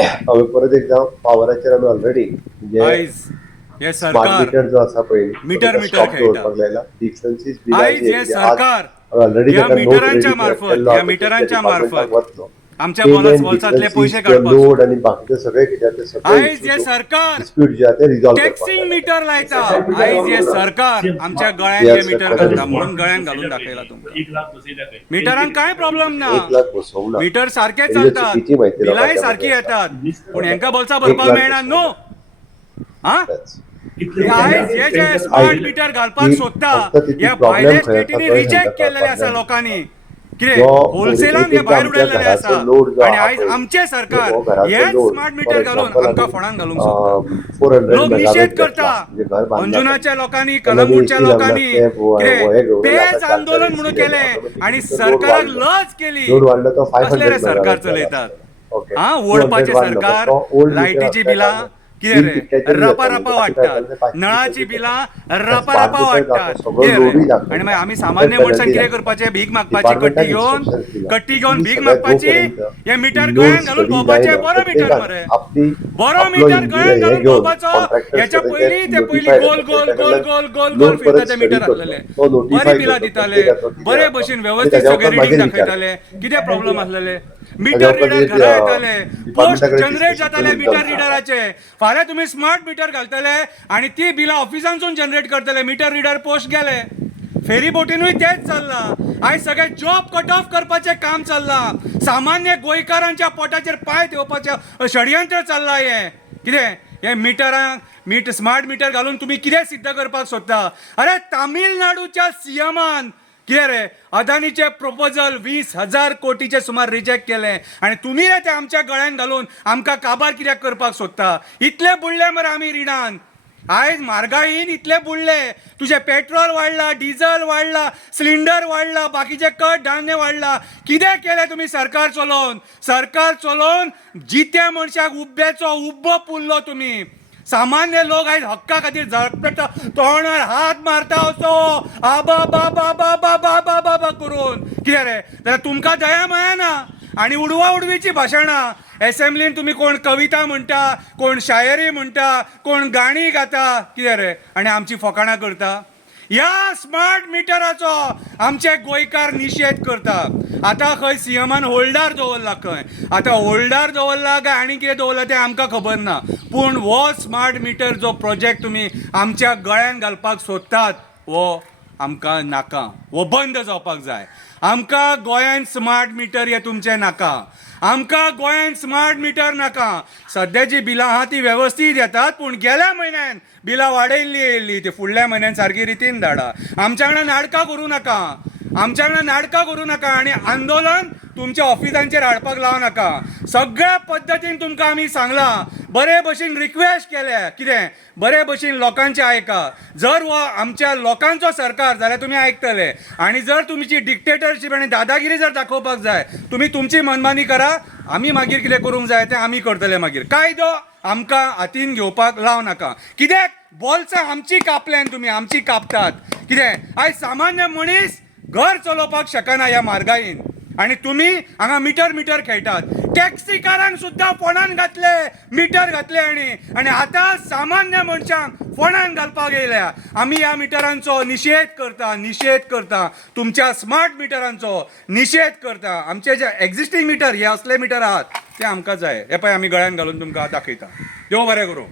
हांवें परत एकदां पावराचेर आमी ऑलरेडी आयज हे स्मार्ट सरकार मिटर जो आसा पळय मिटर स्टॉप खेळटा. दवरपाक लायला. डिफरन्सीस बिलां आयज जी हे कितें आज सरकार हांवें ऑलरेडी ह्या ताका नोट रेडी मिटरांच्या मार्फत केल्लो ह्या आहा, तो तुमच्या मिटरांच्या डिपार्टमेंटाक मार्फत वतलो. आमच्या पेमेंट वॉल्सांतले डिफरन्सीस पयशे जो काडपाक लोड सोदता. आनी बाकीचे सगळे कितें ते सगळे आयज हे इश्यू सरकार डिस्प्यूट जे आहा ते रिजॉल्व करपाक टॅक्सिंग लायला. मीटर लायता. आयज हे सरकार आमच्या गळ्यान हे Yes, sir. मीटर घालता म्हणून गळ्यान घालून दाखयला तुमकां. मिटरांक काय प्रॉब्लेम ना. 1,00,000 बसवंक ना. मीटर सारखे ही चालतात, चुकीची माहिती बिलांय लोकांच्या सारखी मध्ये येतात, पण हेंका बोल्सा 1,00,000 भरपाक मेळना नो. हा आयज हे जे स्मार्ट मीटर घालपाक सोदता ह्या भायल्या स्टेटीनी रिजेक्ट केलेले आसा लोकांनी. कितें होलसेलान हे भायर उडयलेले आसा आणि आयज आमचे सरकार हेच स्मार्ट मीटर घालून आमकां फोंडान घालूंक सोदता. 400 लोक निषेध करता. अंजुनाच्या लोकांनी, कलंगूटच्या लोकांनी कितें पेज आंदोलन म्हणून केलें आणि सरकाराक लज केली. कसले रे सरकार चलयतात? हा ओडपाचे सरकार, लायटीची बिलां कितें रे रपा वाडटात, नळाची बिलां रपा वाडटात कितें रे. आनी मागीर आमी सामान्य मनशान कितें करपाचें? भीक मागपाची कट्टी घेवन भीक मागपाची. हे मिटर गळ्यान घालून भोंवपाचें. बरो मिटर मरे, बरो मिटर गळ्यान घालून भोंवपाचो. हेच्या पयलीं ते गोल गोल गोल गोल गोल गोल फिरता ते मिटर आसलेले. बरी बिलां दिताले, बरे भशेन व्यवस्थीत सगळे रिडींग दाखयताले. कितें प्रॉब्लेम आसलेले? मीटर रिडर घरा येताले, पोस्ट जनरेट जाताले मिटर रिडराचे. फाल्यां तुम्ही स्मार्ट मीटर घालतले आणि ती बिलां ऑफिसांसून जनरेट करतले. मीटर रिडर पोस्ट गेले. फेरी बोटीनूय तेच चल्लां. आयज सगळे जॉब कट ऑफ करपाचें काम चल्लां. सामान्य गोंयकारांच्या पोटाचेर पांय ठेवपाचें षडयंत्र चल्लां. हे कितें हे मिटरांक स्मार्ट मीटर घालून तुम्ही कितें सिद्ध करपाक सोदता? अरे तामिळनाडूच्या सीएमान कितें रे अदानीचे प्रपोजल 20,000 कोटीचे सुमार रिजेक्ट केले आणि तुम्ही रे ते आमच्या गळ्यान घालून आमकां काबार कित्याक करपाक सोदता? इतले बुडले मरे आमी रिणान. आयज म्हारगायेन इतले बुडले. तुझे पेट्रोल वाडला, डिझल वाडला, सिलिंडर वाडला, बाकीचे धान्य वाडला. कितें केले तुम्ही सरकार चलोवन जित्या मनशाक उब्बो पुरलो तुम्ही. सामान्य लोक आयज हक्का खातीर झळपटा तोंडार हात मारता असो आबा बाबा बाबा बाबा बाबा करून. कितें रे जाल्यार तुमकां दया मेळना. आणि उडवा उडवीची भाशणां एसेंब्लीन तुम्ही कोण कविता म्हणटा, कोण शायरी म्हणटा, कोण गाणी गाता. कितें रे आणि आमची फकाणां करता. ह्या स्मार्ट मिटराचो आमचे गोंयकार निशेध करता. आतां खंय सीएमान होल्डार दवरला, खंय आतां होल्डार दवरला काय आनी कितें दवरला तें आमकां खबर ना. पूण हो स्मार्ट मिटर जो प्रोजेक्ट तुमी आमच्या गळ्यान घालपाक सोदतात हो आमकां नाका. हो बंद जावपाक जाय. आमकां गोंयान स्मार्ट मिटर हे तुमचे नाका. आमकां गोंयान स्मार्ट मिटर नाका. सद्याची बिलां आहा ती वेवस्थीत येतात, पूण गेल्या म्हयन्यान बिलां वाडयल्ली येयल्ली ती फुडल्या म्हयन्यान सारकी रितीन धाडा. आमच्या वांगडा नाटकां करूं नाका आणि आंदोलन तुमच्या ऑफिसांचेर हाडपाक लावं नाका. सगळ्या पद्दतीन तुमकां आमी सांगलां, बरे भशेन रिक्वेस्ट केल्या. कितें बरे भशेन लोकांचे आयका. जर हो आमच्या लोकांचो सरकार जाल्यार तुमी आयकतले आणि जर तुमची डिक्टेटरशीप आणि दादागिरी जर दाखोवपाक जाय तुमी तुमची मनमानी करा. आमी मागीर कितें करूंक जाय तें आमी करतले. मागीर कायदो आमकां हातीन घेवपाक लाव नाका. कित्याक बोल्सां आमची कापल्यान तुमी आमची कापतात. कितें आयज सामान्य मनीस घर चलोवपाक शकना ह्या म्हारगायेन आणि तुम्ही हांगा मिटर खेळटात. टॅक्सीकारांक सुद्धा फोंडान घातले, मिटर घातले आणि आता सामान्य मनशांक फोंडान घालपाक येयल्या. आमी ह्या मिटरांचो निशेध करता. तुमच्या स्मार्ट मिटरांचो निशेध करता. आमचे जे एक्झिस्टिंग मिटर हे असले मिटर आहात ते आमकां जाय. हे पळय आमी गळ्यान घालून तुमकां दाखयता. देव बरें करूं.